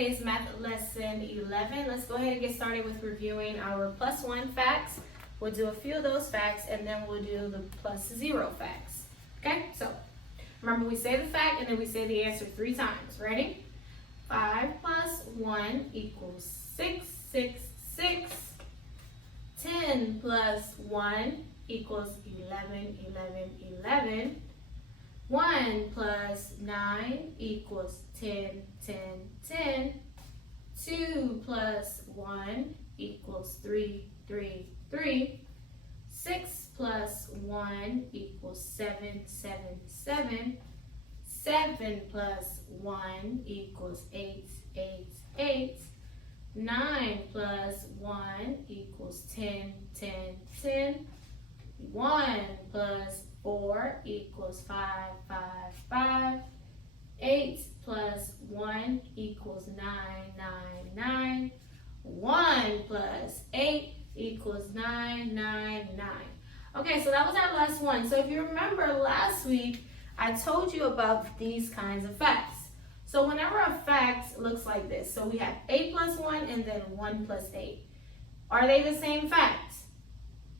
Today's math lesson 11. Let's go ahead and get started with reviewing our +1 facts. We'll do a few of those facts and then we'll do the +0 facts. Okay, so remember we say the fact and then we say the answer 3 times. Ready? 5 plus 1 equals 6, 6, 6. 10 plus 1 equals 11, 11, 11. 1 plus 9 equals 10, 10, 10. 2 plus 1 equals 3, 3, 3. 6 plus 1 equals 7, 7, 7. 7 plus 1 equals 8, 8, 8. 9 plus 1 equals 10, 10, 10. 1 plus 4 equals 5, 5, 5. 8 plus 1 equals 9, 9, 9. 1 plus 8 equals 9, 9, 9. Okay, so that was our last one. So if you remember last week, I told you about these kinds of facts. So whenever a fact looks like this, so we have 8 plus 1 and then 1 plus 8. Are they the same fact?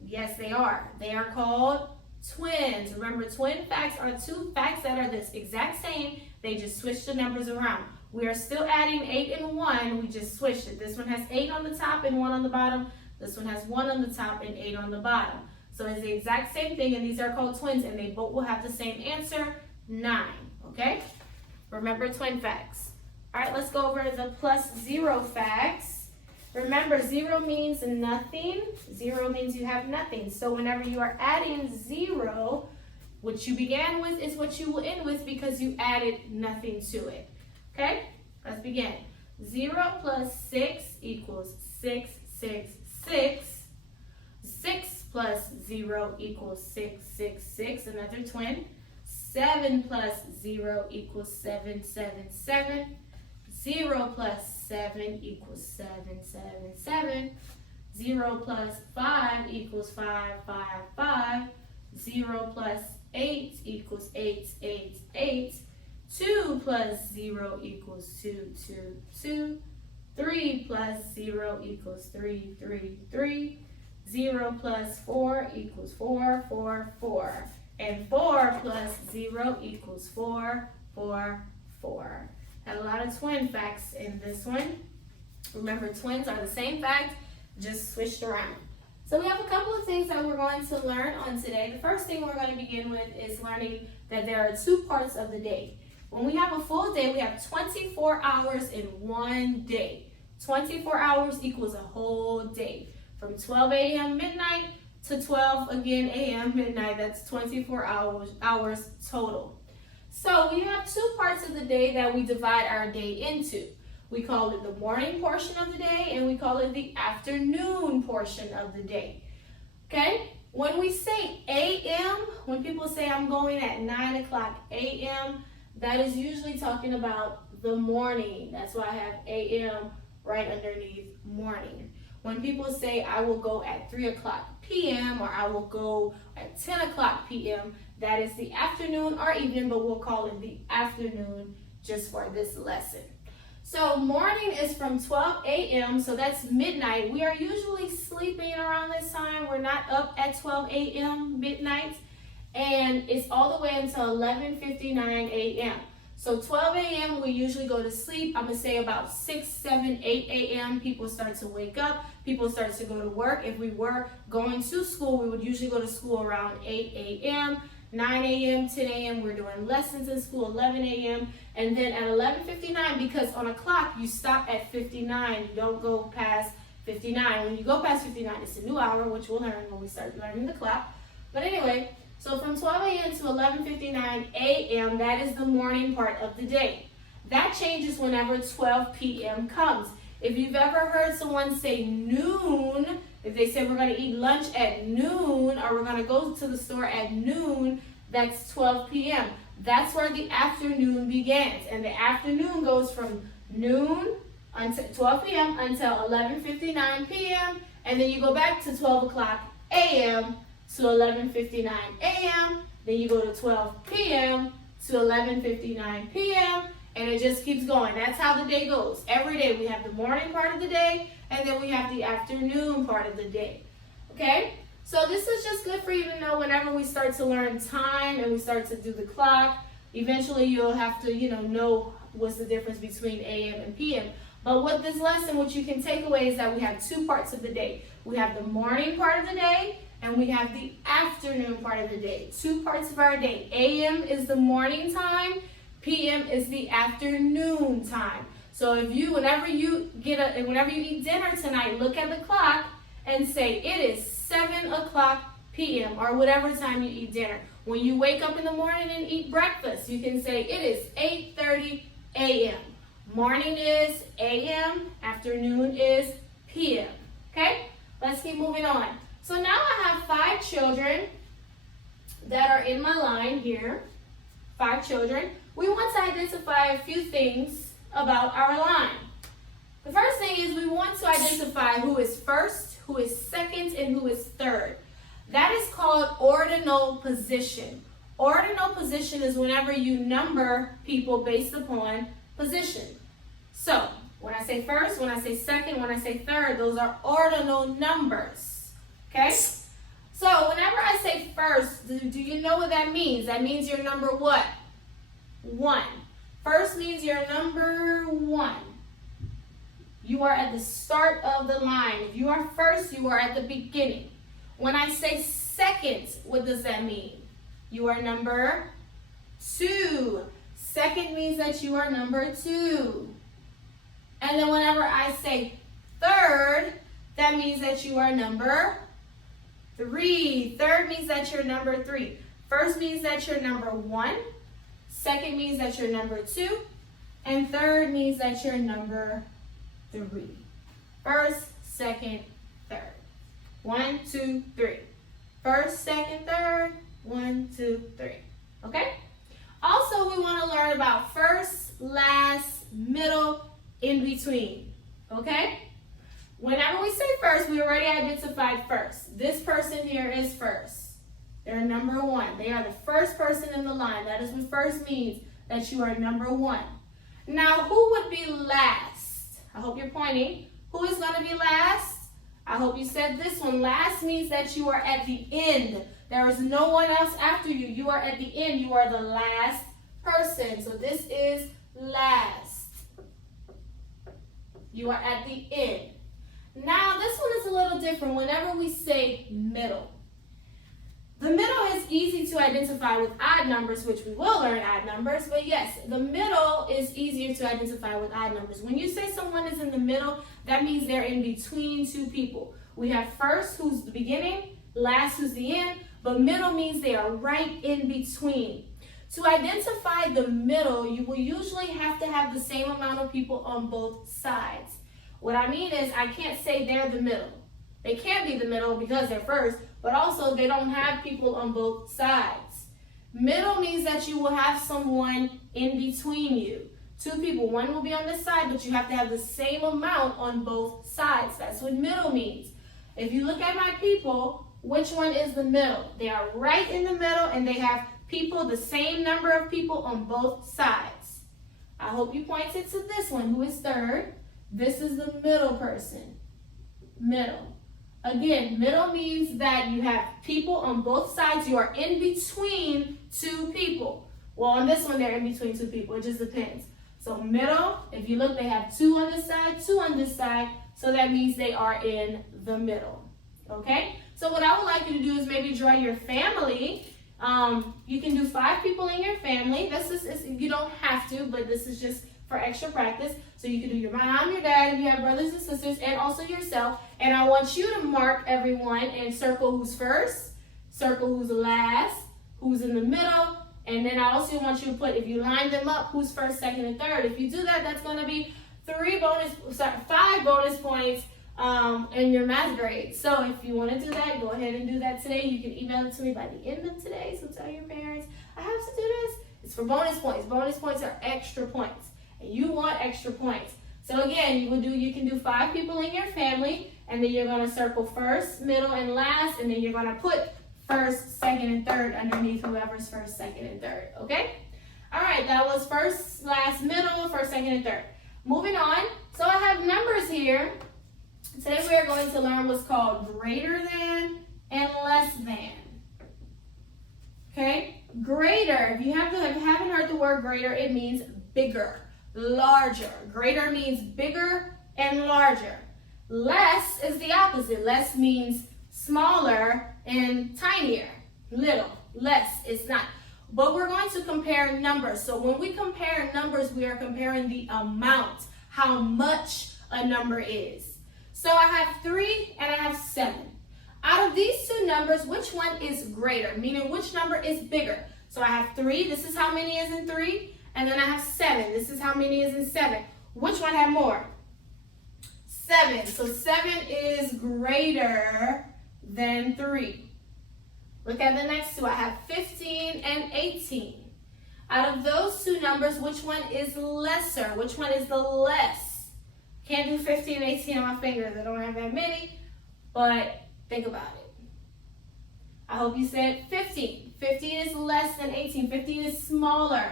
Yes, they are. They are called twins. Remember, twin facts are 2 facts that are this exact same. They just switch the numbers around. We are still adding 8 and 1. We just switched it. This one has 8 on the top and 1 on the bottom. This one has 1 on the top and 8 on the bottom. So it's the exact same thing, and these are called twins, and they both will have the same answer, 9. Okay? Remember twin facts. All right, let's go over the +0 facts. Remember, 0 means nothing. 0 means you have nothing. So whenever you are adding 0, what you began with is what you will end with because you added nothing to it. Okay, let's begin. 0 plus 6 equals 6, 6, 6. 6 plus 0 equals 6, 6, 6, another twin. 7 plus 0 equals 7, 7, 7. 0 plus 7 equals 7, 7, 7. 0 plus 5 equals 5, 5, 5. 0 plus 8 equals 8, 8, 8. 2 plus 0 equals 2, 2, 2. 3 plus 0 equals 3, 3, 3. 0 plus 4 equals 4, 4, 4. And 4 plus 0 equals 4, 4, 4. Had a lot of twin facts in this one. Remember, twins are the same fact, just switched around. So we have a couple of things that we're going to learn on today. The first thing we're going to begin with is learning that there are 2 parts of the day. When we have a full day, we have 24 hours in one day. 24 hours equals a whole day. From 12 a.m. midnight to 12 again a.m. midnight, that's 24 hours total. So we have 2 parts of the day that we divide our day into. We call it the morning portion of the day and we call it the afternoon portion of the day. Okay? When we say a.m., when people say I'm going at 9 o'clock a.m., that is usually talking about the morning. That's why I have a.m. right underneath morning. When people say I will go at 3 o'clock p.m. or I will go at 10 o'clock p.m., that is the afternoon or evening, but we'll call it the afternoon just for this lesson. So morning is from 12 a.m., so that's midnight. We are usually sleeping around this time. We're not up at 12 a.m. midnight, and it's all the way until 11:59 a.m. So 12 a.m. we usually go to sleep. I'm going to say about 6, 7, 8 a.m. people start to wake up. People start to go to work. If we were going to school, we would usually go to school around 8 a.m., 9 a.m., 10 a.m. We're doing lessons in school, 11 a.m. And then at 11:59, because on a clock, you stop at 59. You don't go past 59. When you go past 59, it's a new hour, which we'll learn when we start learning the clock. But anyway, so from 12 a.m. to 11:59 a.m., that is the morning part of the day. That changes whenever 12 p.m. comes. If you've ever heard someone say noon, if they say we're going to eat lunch at noon or we're going to go to the store at noon, that's 12 p.m. That's where the afternoon begins. And the afternoon goes from noon until 12 p.m. until 11:59 p.m. And then you go back to 12 o'clock a.m. to 11:59 a.m. Then you go to 12 p.m. to 11:59 p.m. And it just keeps going. That's how the day goes. Every day we have the morning part of the day, and then we have the afternoon part of the day. Okay? So this is just good for you to know whenever we start to learn time and we start to do the clock. Eventually you'll have to, know what's the difference between AM and PM. But with this lesson, what you can take away is that we have two parts of the day. We have the morning part of the day, and we have the afternoon part of the day. Two parts of our day. AM is the morning time, PM is the afternoon time. So whenever you eat dinner tonight, look at the clock and say it is 7 o'clock p.m. or whatever time you eat dinner. When you wake up in the morning and eat breakfast, you can say it is 8:30 a.m. Morning is a.m., afternoon is p.m. Okay? Let's keep moving on. So now I have 5 children that are in my line here. 5 children. We want to identify a few things about our line. The first thing is we want to identify who is first, who is second, and who is third. That is called ordinal position. Ordinal position is whenever you number people based upon position. So, when I say first, when I say second, when I say third, those are ordinal numbers. Okay? So, whenever I say first, do you know what that means? That means you're number what? 1. First means you're number 1. You are at the start of the line. If you are first, you are at the beginning. When I say second, what does that mean? You are number 2. Second means that you are number 2. And then whenever I say third, that means that you are number 3. Third means that you're number 3. First means that you're number 1. Second means that you're number 2. And third means that you're number 3. First, second, third. 1, 2, 3. First, second, third. 1, 2, 3. Okay? Also, we want to learn about first, last, middle, in between. Okay? Whenever we say first, we already identified first. This person here is first. They're number 1. They are the first person in the line. That is what first means, that you are number 1. Now, who would be last? I hope you're pointing. Who is going to be last? I hope you said this one. Last means that you are at the end. There is no one else after you. You are at the end. You are the last person. So this is last. You are at the end. Now, this one is a little different whenever we say middle. The middle is easy to identify with odd numbers, which we will learn odd numbers, but yes, the middle is easier to identify with odd numbers. When you say someone is in the middle, that means they're in between two people. We have first, who's the beginning, last, who's the end, but middle means they are right in between. To identify the middle, you will usually have to have the same amount of people on both sides. What I mean is, I can't say they're the middle. They can't be the middle because they're first, but also they don't have people on both sides. Middle means that you will have someone in between you. 2 people, one will be on this side, but you have to have the same amount on both sides. That's what middle means. If you look at my people, which one is the middle? They are right in the middle, and they have people, the same number of people on both sides. I hope you pointed to this one, who is third. This is the middle person. Middle. Again, middle means that you have people on both sides. You are in between 2 people. Well, on this one, they're in between 2 people. It just depends. So middle, if you look, they have 2 on this side, 2 on this side. So that means they are in the middle. Okay? So what I would like you to do is maybe draw your family. You can do 5 people in your family. You don't have to, but this is just for extra practice. So you can do your mom, your dad, if you have brothers and sisters, and also yourself. And I want you to mark everyone and circle who's first, circle who's last, who's in the middle, and then I also want you to put, if you line them up, who's first, second, and third. If you do that, that's going to be 5 bonus points in your math grade. So if you want to do that, go ahead and do that today. You can email it to me by the end of today. So tell your parents, I have to do this. It's for bonus points. Bonus points are extra points. And you want extra points. So again, you can do 5 people in your family, and then you're going to circle first, middle, and last, and then you're going to put first, second, and third underneath whoever's first, second, and third. Okay? All right, that was first, last, middle, first, second, and third. Moving on. So I have numbers here. Today we are going to learn what's called greater than and less than. Okay? Greater, if you haven't heard the word greater, it means bigger, larger. Greater means bigger and larger. Less is the opposite. Less means smaller and tinier. Little, less, it's not. But we're going to compare numbers. So when we compare numbers, we are comparing the amount, how much a number is. So I have 3 and I have 7. Out of these two numbers, which one is greater? Meaning which number is bigger? So I have 3, this is how many is in 3. And then I have 7, this is how many is in 7. Which one have more? 7. So 7 is greater than 3. Look at the next two. I have 15 and 18. Out of those two numbers, which one is lesser? Which one is the less? Can't do 15 and 18 on my fingers. I don't have that many, but think about it. I hope you said 15. 15 is less than 18. 15 is smaller.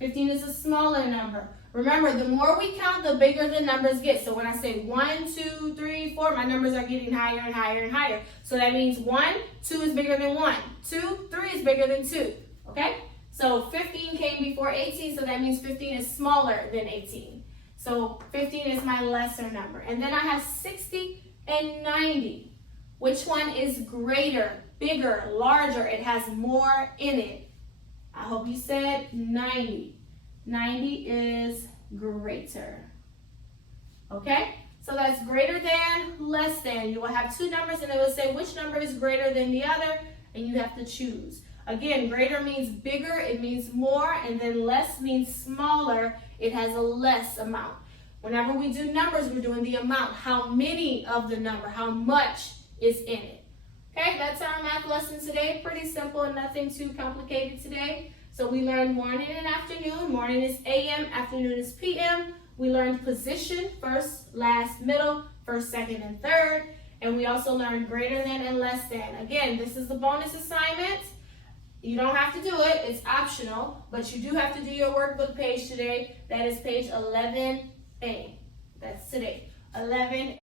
15 is a smaller number. Remember, the more we count, the bigger the numbers get. So when I say 1, 2, 3, 4, my numbers are getting higher and higher and higher. So that means 1, 2 is bigger than 1. 2, 3 is bigger than 2. Okay? So 15 came before 18, so that means 15 is smaller than 18. So 15 is my lesser number. And then I have 60 and 90. Which one is greater, bigger, larger? It has more in it. I hope you said 90. 90 is greater. Okay? So that's greater than, less than. You will have two numbers and it will say which number is greater than the other, and you have to choose. Again, greater means bigger, it means more, and then less means smaller, it has a less amount. Whenever we do numbers, we're doing the amount, how many of the number, how much is in it. Okay, that's our math lesson today. Pretty simple and nothing too complicated today. So we learned morning and afternoon. Morning is AM, afternoon is PM. We learned position, first, last, middle, first, second, and third. And we also learned greater than and less than. Again, this is the bonus assignment. You don't have to do it, it's optional, but you do have to do your workbook page today. That is page 11A. That's today. 11A.